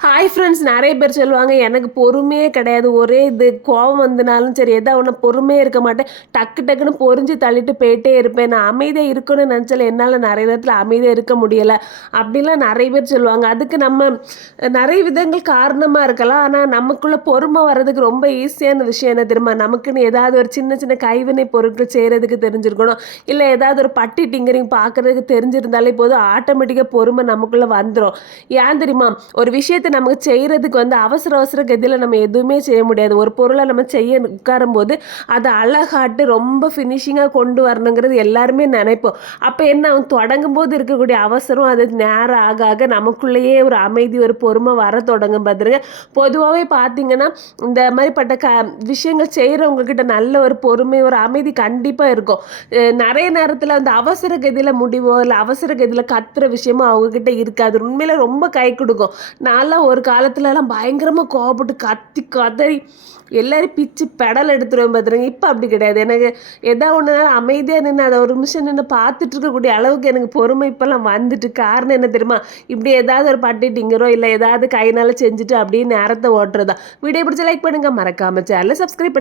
Hi friends, நிறைய பேர் சொல்லுவாங்க எனக்கு பொறுமையே கிடையாது. ஒரே இது கோவம் வந்தனாலும் சரி, எதா ஒன்று பொறுமையே இருக்க மாட்டேன். டக்கு டக்குன்னு பொறிஞ்சு தள்ளிட்டு போயிட்டே இருப்பேன். நான் அமைதியாக இருக்கணும்னு நினச்சாலும் என்னால் நிறைய நேரத்தில் அமைதியாக இருக்க முடியலை அப்படிலாம் நிறைய பேர் சொல்லுவாங்க. அதுக்கு நம்ம நிறைய விதங்கள் காரணமாக இருக்கலாம். ஆனால் நமக்குள்ளே பொறுமை வர்றதுக்கு ரொம்ப ஈஸியான விஷயம் என்ன தெரியுமா? நமக்குன்னு ஏதாவது ஒரு சின்ன சின்ன கைவினை பொருட்கள் செய்கிறதுக்கு தெரிஞ்சிருக்கணும். இல்லை ஏதாவது ஒரு பட்டி டிங்கரிங் பார்க்குறதுக்கு தெரிஞ்சிருந்தாலே போதும், ஆட்டோமேட்டிக்காக பொறுமை நமக்குள்ளே வந்துடும். ஏன் தெரியுமா? ஒரு விஷயத்தை நமக்கு செய்கிறதுக்கு அவசர அவசர கதியில் நம்ம எதுவுமே செய்ய முடியாது. ஒரு பொருளை நம்ம செய்ய உட்காரும்போது அதை அழகாட்டு ரொம்ப ஃபினிஷிங்காக கொண்டு வரணுங்கிறது எல்லாருமே நினைப்போம். அப்போ என்ன ஆகும்? தொடங்கும் போது இருக்கக்கூடிய அவசரம் அது நேரம் ஆக ஆக நமக்குள்ளேயே ஒரு அமைதி, ஒரு பொறுமை வர தொடங்கும். பார்த்துருங்க, பொதுவாகவே பார்த்தீங்கன்னா இந்த மாதிரிப்பட்ட விஷயங்கள் செய்கிறவங்க கிட்ட நல்ல ஒரு பொறுமை, ஒரு அமைதி கண்டிப்பாக இருக்கும். நிறைய நேரத்தில் அந்த அவசர கதியில் முடிவோ இல்லை அவசர கதியில் கத்துற விஷயமோ அவங்கக்கிட்ட இருக்காது. உண்மையில ரொம்ப கை கொடுக்கும். நான்லாம் ஒரு காலத்துலலாம் பயங்கரமாக கோவப்பட்டு கத்தி கதறி எல்லாரும் பிச்சு பெடல் எடுத்துருவேன் பார்த்துருங்க. இப்போ அப்படி கிடையாது. எனக்கு எதா ஒன்று அமைதியாக நின்று அதை ஒரு நிமிஷம் நின்று பார்த்துட்டு இருக்கக்கூடிய அளவுக்கு எனக்கு பொறுமை இப்போல்லாம் வந்துட்டு. காரணம் என்ன தெரியுமா? இப்படி ஏதாவது ஒரு பட்டிட்டிங்கிறோ இல்லை ஏதாவது கையினால செஞ்சுட்டு அப்படியே நேரத்தை ஓட்டுறதா. வீடியோ பிடிச்ச லைக் பண்ணுங்கள், மறக்காமல் சேனலை சப்ஸ்கிரைப்